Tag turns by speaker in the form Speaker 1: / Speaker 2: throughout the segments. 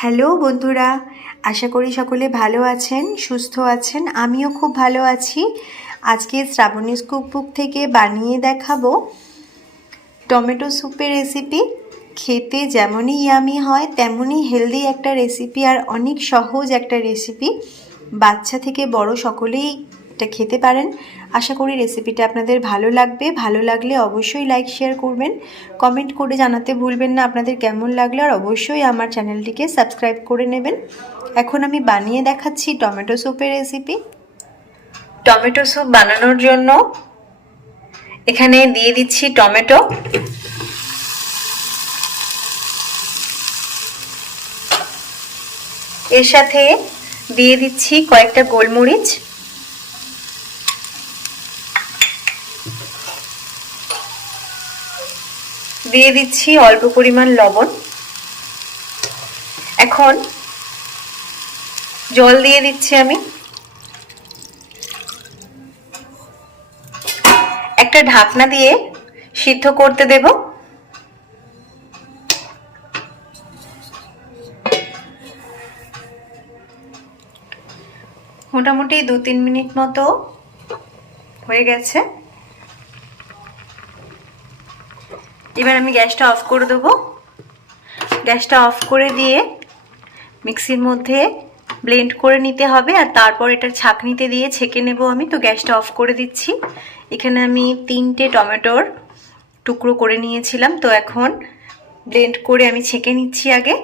Speaker 1: Hello বন্ধুরা, আশা করি সকলে ভালো আছেন, সুস্থ আছেন, আমিও খুব ভালো আছি। আজকে শ্রাবণী কুকবুক থেকে বানিয়ে দেখাবো টমেটো স্যুপের রেসিপি খেতে যেমনই ইয়ামি হয়, তেমনই হেলদি একটা রেসিপি আর অনেক সহজ একটা রেসিপি বাচ্চা থেকে বড় সকলেই এটা খেতে পারেন। আশা করি রেসিপিটা আপনাদের ভালো লাগবে। ভালো লাগলে অবশ্যই লাইক শেয়ার করবেন। কমেন্ট করে জানাতে ভুলবেন না আপনাদের কেমন লাগল আর অবশ্যই আমার চ্যানেলটিকে সাবস্ক্রাইব করে নেবেন। এখন আমি বানিয়ে দেখাচ্ছি টমেটো স্যুপের রেসিপি টমেটো স্যুপ বানানোর জন্য এখানে দিয়ে দিচ্ছি টমেটো। এর সাথে দিয়ে দিচ্ছি কয়েকটা গোলমরিচ। দিয়ে দিচ্ছি অল্প পরিমাণ লবণ। এখন জল দিয়ে দিচ্ছি আমি। একটা ঢাকনা দিয়ে সিদ্ধ করতে দেব। মোটামুটি দু তিন মিনিট মতো হয়ে গেছে। এবার আমি গ্যাসটা অফ করে দেবো। গ্যাসটা অফ করে দিয়ে মিক্সির মধ্যে ব্লেন্ড করে নিতে হবে আর তারপর এটা ছাঁকনিতে দিয়ে ছেঁকে নেব আমি। তো গ্যাসটা অফ করে দিচ্ছি। এখানে আমি তিনটে টমেটোর টুকরো করে নিয়েছিলাম। তো এখন ব্লেন্ড করে আমি ছেঁকে নিচ্ছি আগে।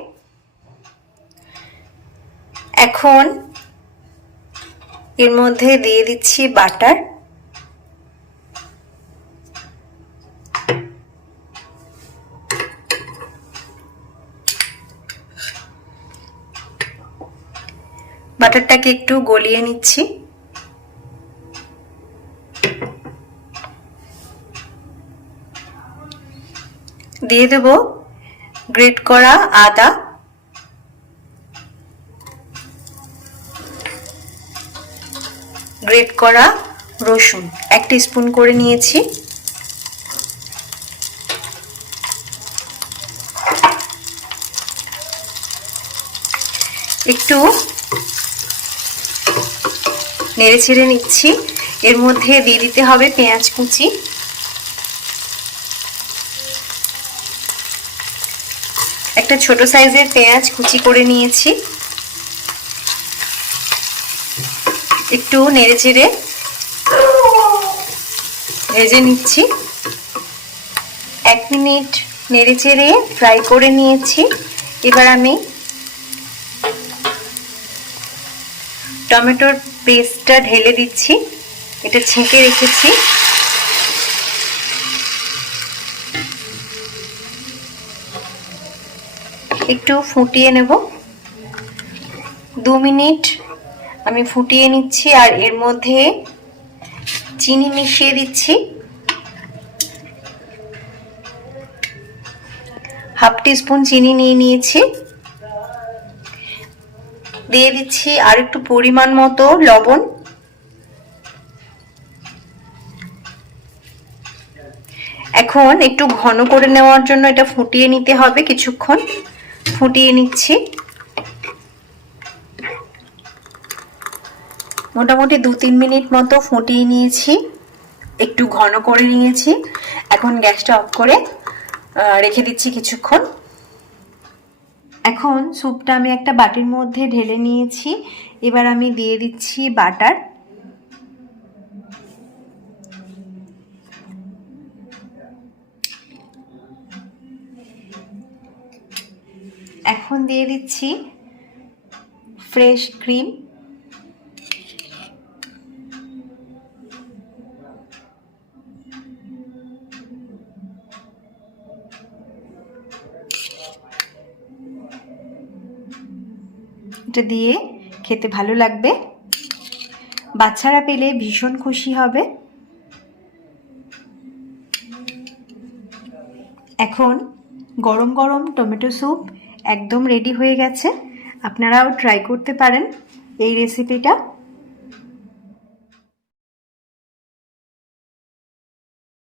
Speaker 1: এখন এর মধ্যে দিয়ে দিচ্ছি বাটার। বাটারটাকে একটু গলিয়ে নিচ্ছি। দিয়ে দেব গ্রেট করা আদা। গ্রেট করা রসুন এক স্পুন করে নিয়েছি। একটু নেড়ে ছেড়ে নিচ্ছি। এর মধ্যে দিয়ে দিতে হবে পেঁয়াজ কুচি। একটা ছোট সাইজের পেঁয়াজ কুচি করে নিয়েছি। একটু নেড়ে চেড়ে ভেজে নিচ্ছি। এক মিনিট নেড়ে চেড়ে ফ্রাই করে নিয়েছি। এবার আমি টমেটোর পেস্টটা ঢেলে দিচ্ছি, এটা ছেঁকে রেখেছি। একটু ফুটিয়ে নেব। দু মিনিট আমি ফুটিয়ে নিচ্ছি আর এর মধ্যে চিনি মিশিয়ে দিচ্ছি। হাফ টিস্পুন চিনি নিয়ে নিয়েছি। দিয়ে দিচ্ছি আর একটু পরিমাণ মতো লবণ। এখন একটু ঘন করে নেওয়ার জন্য এটা ফুটিয়ে নিতে হবে কিছুক্ষণ। ফুটিয়ে নিচ্ছি। মোটামুটি দু তিন মিনিট মতো ফুটিয়ে নিয়েছি। একটু ঘন করে নিয়েছি। এখন গ্যাসটা অফ করে রেখে দিচ্ছি কিছুক্ষণ। এখন স্যুপটা আমি একটা বাটির মধ্যে ঢেলে নিয়েছি। এবার আমি দিয়ে দিচ্ছি বাটার। এখন দিয়ে দিচ্ছি ফ্রেশ ক্রিম। এটা দিয়ে খেতে ভালো লাগবে। বাচ্চারা পেলে ভীষণ খুশি হবে। এখন গরম গরম টমেটো স্যুপ একদম রেডি হয়ে গেছে। আপনারাও ট্রাই করতে পারেন এই রেসিপিটা